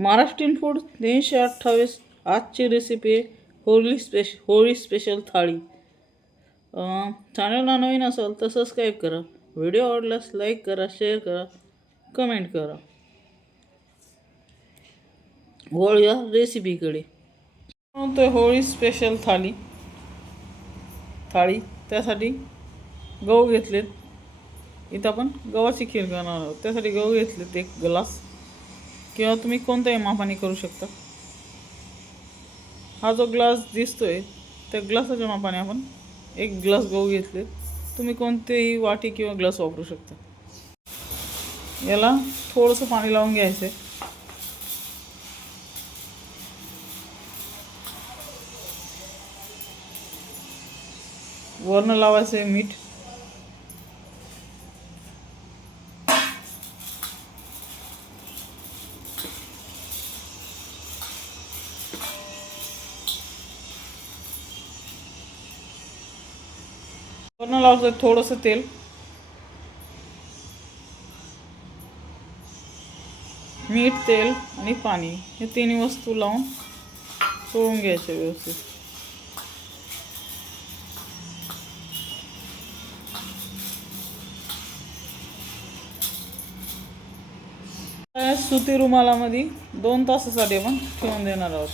Maharashtrian food 328. आजची recipe आहे Holi special थाळी. चॅनलला नवीन असाल तर सबस्क्राईब करा. व्हिडिओ आवडल्यास लाईक करा, शेअर करा, कमेंट करा. वळूया रेसिपीकडे. म्हणतोय होळी स्पेशल थाळी. त्यासाठी गहू घेतलेत. इथं आपण गव्हाची खीर करणार आहोत. त्यासाठी गहू घेतलेत 1 ग्लास, किंवा तुम्ही कोणत्याही मापाने करू शकता. हा जो ग्लास दिसतोय त्या ग्लासाच्या मापाने आपण 1 ग्लास गहू घेतले. तुम्ही कोणतेही वाटी किंवा ग्लास वापरू शकता. याला थोडंसं पाणी लावून घ्यायचं आहे. वरनं लावायचं आहे मीठ. वरनं लावायचं थोडंसं तेल. मीठ, तेल आणि पाणी हे तिन्ही वस्तू लावून चोळून घ्यायचे व्यवस्थित. सुती रुमालामध्ये 2 तासासाठी आपण ठेवून देणार आहोत.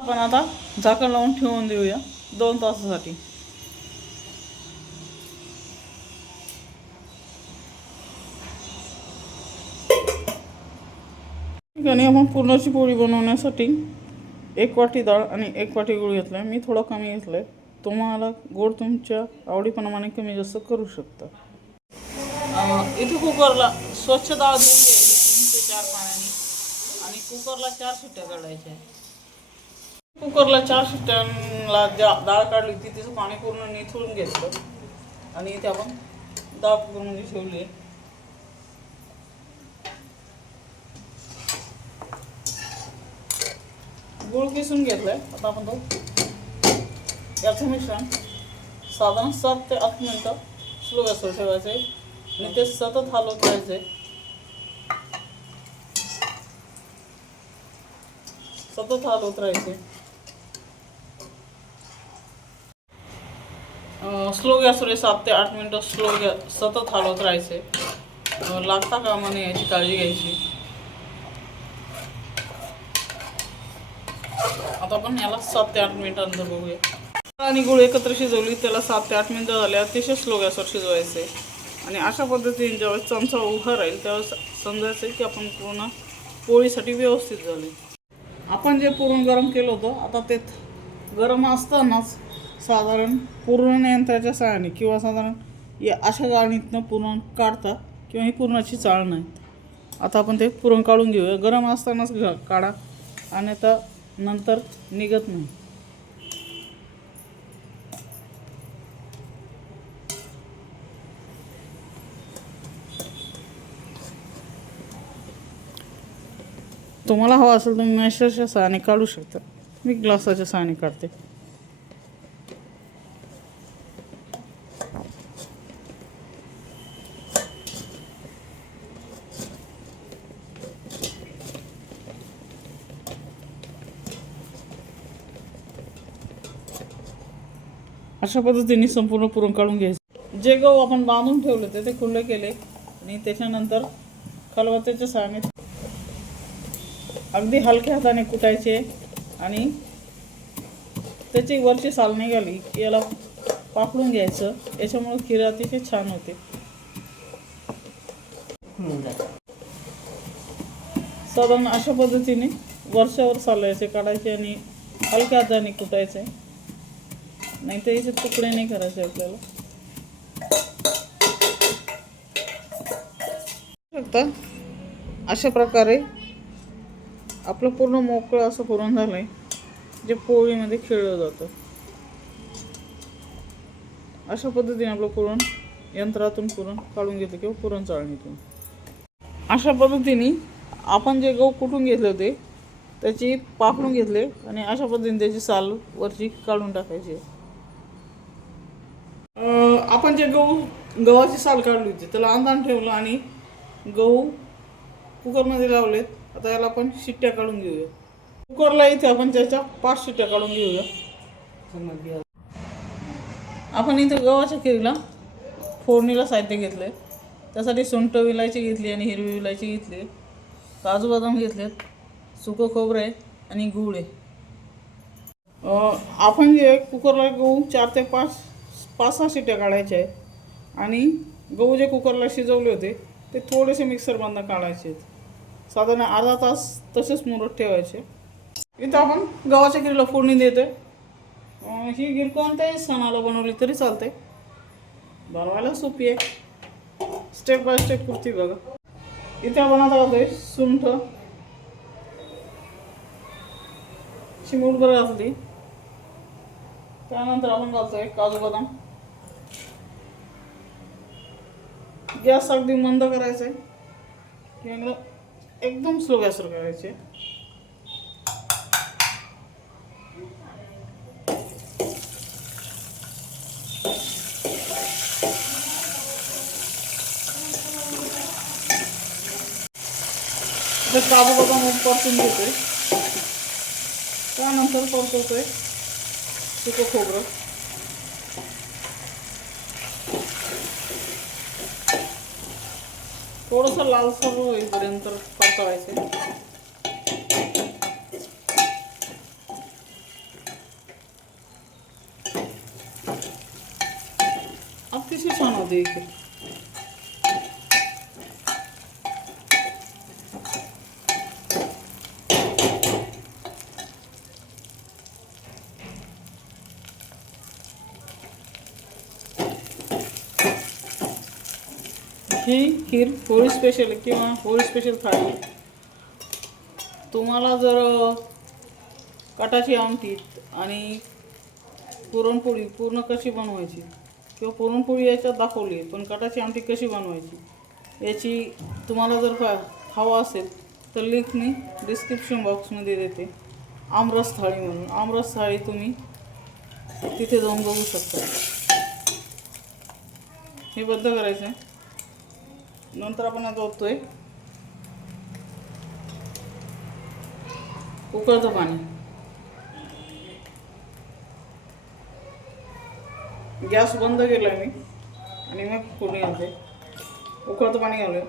आपण आता झाकण लावून ठेवून देऊया 2 तासासाठी. ठिकाणी आपण पुरणाची पोळी बनवण्यासाठी 1 वाटी डाळ आणि 1 वाटी गूळ घेतला आहे. मी थोडा कमी घेतला आहे. तुम्हाला गोड तुमच्या आवडीप्रमाणे कमी जास्त करू शकता. इथे कुकरला स्वच्छ डाळ धुवून घ्यायची 3 ते 4 पाण्याने, आणि कुकरला 4 शिट्ट्या काढायच्या. कुकरला 4 शिट्ट्यांना डाळ काढली ती तिचं पाणी पूर्ण निथळून घेतलं, आणि इथे आपण डाळ कुकरमध्ये ठेवली आहे. गूळ किसून घेतलाय. आता आपण याचं मिश्रण साधारण 7 ते 8 मिनटं स्लो गॅसवर ठेवायचं आहे, आणि ते सतत हलवत राहायचं आहे. सतत हलवत राहायचे. स्लो गॅसवर 7 ते 8 मिनटं सतत हलवत राहायचे. लागता कामा नये याची काळजी घ्यायची. आता आपण याला 7 ते 8 मिनिटांनंतर बघूया. आणि गूळ एकत्र शिजवली, त्याला 7 ते 8 मिनिटं झाले. अतिशय स्लो गॅसवर शिजवायचे, आणि अशा पद्धतीने ज्यावेळेस चमचा उभा राहील त्यावेळेस समजायचं की आपण पूर्ण पोळीसाठी व्यवस्थित झाले. आपण जे पुरण गरम केलं होतं, आता ते गरम असतानाच साधारण पुरण यंत्राच्या सहाय्याने किंवा साधारण या अशा गाळणीतनं पुरण काढता, किंवा ही पुरणाची चाळ नाही. आता आपण ते पुरण काढून घेऊया. गरम असतानाच काढा, आणि आता नंतर निघत नाही. तुम्हाला हवा असेल तर मॅशरच्या सहाय्याने काढू शकता. मी ग्लासाच्या सहाय्याने काढते. अशा पद्धतीने संपूर्ण पुरण काढून घ्यायचं. जे गहू आपण बांधून ठेवले होते ते खुल्ले केले, आणि त्याच्यानंतर खलबत्त्याच्या सहाय्याने अगदी हलक्या हाताने कुटायचे, आणि त्याची वरची साल निघाली की याला पाकडून घ्यायचं. याच्यामुळे खीर अतिशय छान होते. साधारण अशा पद्धतीने वरच्यावर सालायचे काढायचे, आणि हलक्या हाताने कुटायचे. नाही तर याचे तुकडे नाही करायचे आपल्याला. शकता अशा प्रकारे आपलं पूर्ण मोकळं असं पुरण झालं आहे, जे पोळीमध्ये खेळलं जातं. अशा पद्धतीने आपलं पुरण यंत्रातून पुरण काढून घेतलं किंवा पुरण चाळणीतून. अशा पद्धतीने आपण जे गहू कुटून घेतले होते त्याची पाकडून घेतले आणि अशा पद्धतीने त्याची साल वरची काढून टाकायची. आपण जे गव्हाची साल काढली होती त्याला अंधान ठेवलं आणि गहू कुकरमध्ये लावलेत. आता याला आपण शिट्ट्या काढून घेऊया. कुकरला इथे आपण त्याच्या 5 शिट्ट्या काढून घेऊया. आपण इथे गव्हाच्या खिरीला फोडणीला साहित्य घेतले. त्यासाठी सुंठ विलायची घेतली आणि हिरवी विलायची घेतली, काजू बदाम घेतलेत, सुकं खोबरं आहे आणि गूळ आहे. आपण जे कुकरला गहू 4 ते 5-6 शिट्ट्या काढायच्या आहे आणि गहू जे कुकरला शिजवले होते ते थोडेसे मिक्सरमधनं काढायचे आहेत. साधारण अर्धा तास तसेच मुरत ठेवायचे. इथं आपण गव्हाच्या खिरीला फोडणी देतोय. ही खीर कोणत्याही सणाला बनवली तरी चालते, बनवायला सोपी आहे. स्टेप बाय स्टेप कृती बघा. इथे आपण आता घालतोय सुंठ, चिमूटभर घातली. त्यानंतर आपण घालतोय काजू बदाम. गॅस अगदी मंद करायचा आहे किंवा एकदम स्लो गॅसवर करायचे. काजू बदाम परतून घेतोय. त्यानंतर परतवतोय सुकं खोबरं. थोडंसं लालसर होईपर्यंत परतवायचे. अतिशय छान होते इथे. ही खीर होळी स्पेशल किंवा होळी स्पेशल थाळी. तुम्हाला जर कटाची आमटी आणि पुरणपोळी पूर्ण कशी बनवायची किंवा पुरणपोळी याच्यात दाखवली पण कटाची आमटी कशी बनवायची याची तुम्हाला जर हवा असेल तर लिंक मी डिस्क्रिप्शन बॉक्समध्ये देते. आमरस थाळी म्हणून. आमरस थाळी तुम्ही तिथे जाऊन बघू शकता. हे बंद करायचं आहे. नंतर आपण आता ओततोय उकळतं पाणी. गॅस बंद केला मी आणि मग फोडणी घालते. उकळतं पाणी घालूया.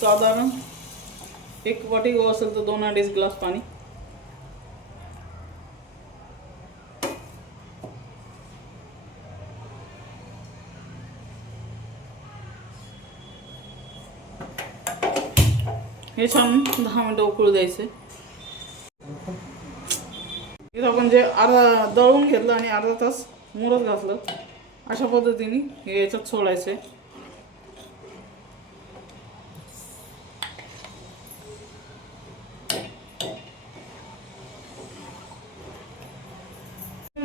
साधारण 1 वाटी गहू असेल तर 2-2.5 ग्लास पाणी. हे छान 10 मिनिटं उकळू द्यायचे. इथं आपण जे अर्धा दळून घेतलं आणि अर्धा तास मुरत घातलं अशा पद्धतीने हे याच्यात सोडायचे.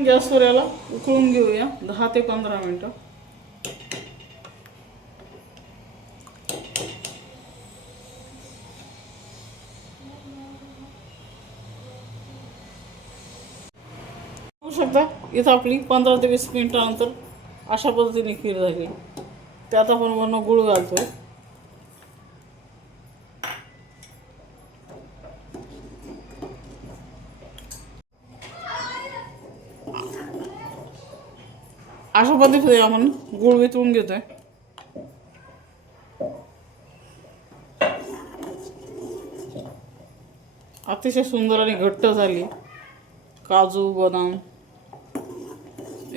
गॅसवर याला उकळून घेऊया 10 ते 15 मिनिटं. होऊ शकता इथं आपली 15 ते 20 मिनिटानंतर अशा पद्धतीने खीर झाली. त्यात आपण वरून गुळ घालतोय. अशा पद्धतीने आपण गुळ वितळून घेतोय. अतिशय सुंदर आणि घट्ट झाली. काजू बदाम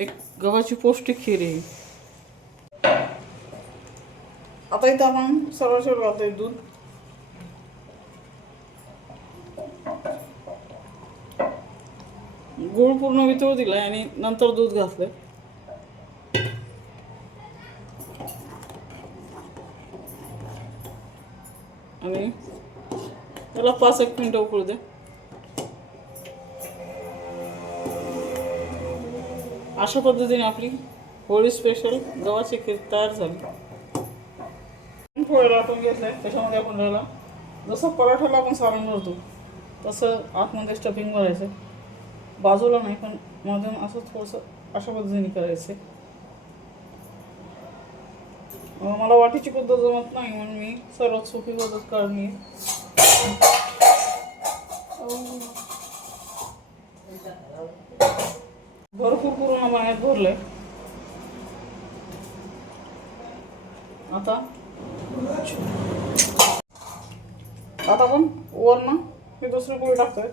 एक गव्हाची पौष्टिक खीर आहे. आता इथं आपण सर्व शेवट घालतोय दूध. गुळ पूर्ण वितळू दिलाय आणि नंतर दूध घातलंय. आणि त्याला 5-1 मिनटं उकळू दे. अशा पद्धतीने आपली होळी स्पेशल गव्हाची खीर तयार झाली. पोळ्या लाटून घेतलंय. त्याच्यामध्ये आपण राहिला जसं पराठ्याला आपण सारण भरतो तसं आतमध्ये स्टफिंग भरायचं. बाजूला नाही पण मधून असं थोडंसं अशा पद्धतीने करायचं. मला वाटीची पद्धत जमत नाही म्हणून मी सर्वात सोपी पद्धत काढली. भरपूर पूर्ण पाण्यात भरलंय. आता आपण वरनं ही दुसरी पोळी टाकतोय.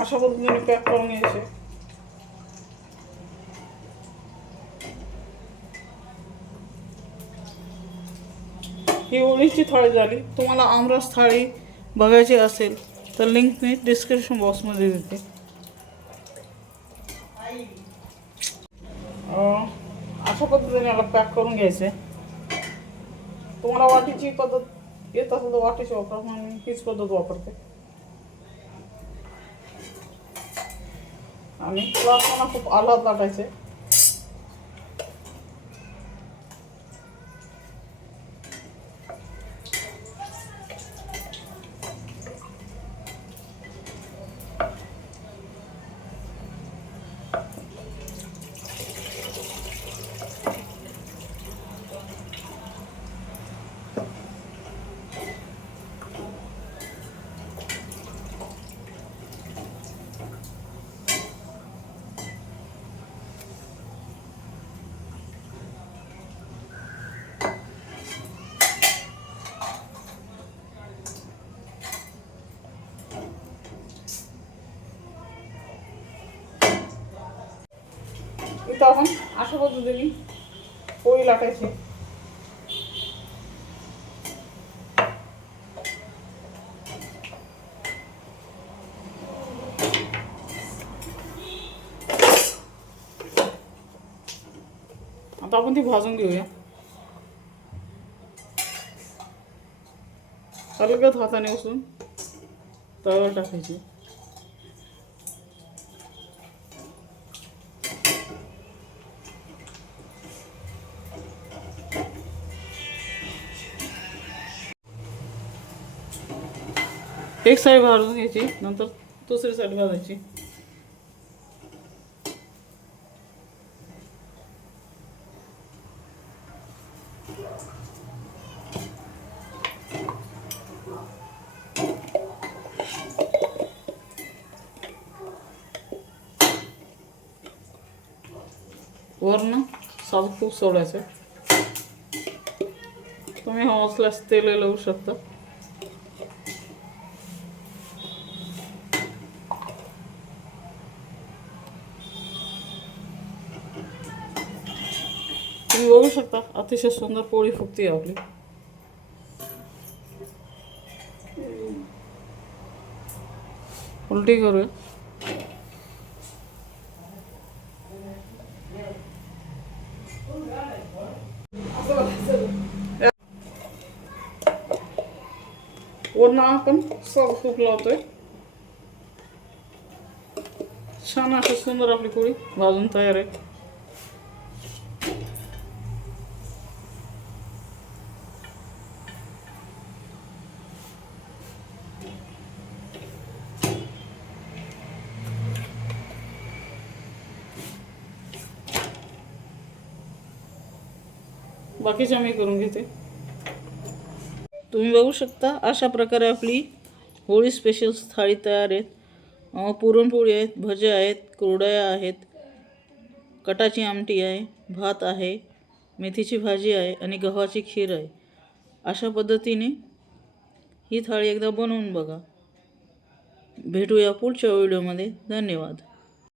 अशा पद्धतीने पॅक करून घ्यायचे. ही होळीची थाळी झाली. तुम्हाला आमरस थाळी बघायची असेल तर लिंक मी डिस्क्रिप्शन बॉक्समध्ये देते. अशा पद्धतीने याला पॅक करून घ्यायचे. तुम्हाला वाटीची पद्धत येत असेल तर वाटीची वापरा, म्हणून मी हीच पद्धत वापरते. आणि लाटताना खूप आल्हाद लाटायचे. इथं आपण अशा पद्धतीने पोळी लाटायची. आता आपण ती भाजून घेऊया. अलगद हाताने उचलून तव्यावर टाकायची. एक साईड भाजून घ्यायची, नंतर दुसरी साईड भाजायची. वरनं साधं तूप सोडायचं. तुम्ही हवं असल्यास तेल लावू शकता. तुम्ही बघू शकता अतिशय सुंदर पोळी फुगती आपली. उलटी करूया. वरनं आपण साधं तूप लावतोय. छान अशी सुंदर आपली पोळी भाजून तयार आहे. बाकीच्या मी करून घेते. तुम्ही बघू शकता अशा प्रकारे आपली होळी स्पेशल थाळी तयार आहे. पुरणपोळी आहेत, भज्या आहेत, कुरडया आहेत, कटाची आमटी आहे, भात आहे, मेथीची भाजी आहे आणि गव्हाची खीर आहे. अशा पद्धतीने ही थाळी एकदा बनवून बघा. भेटूया पुढच्या व्हिडिओमध्ये. धन्यवाद.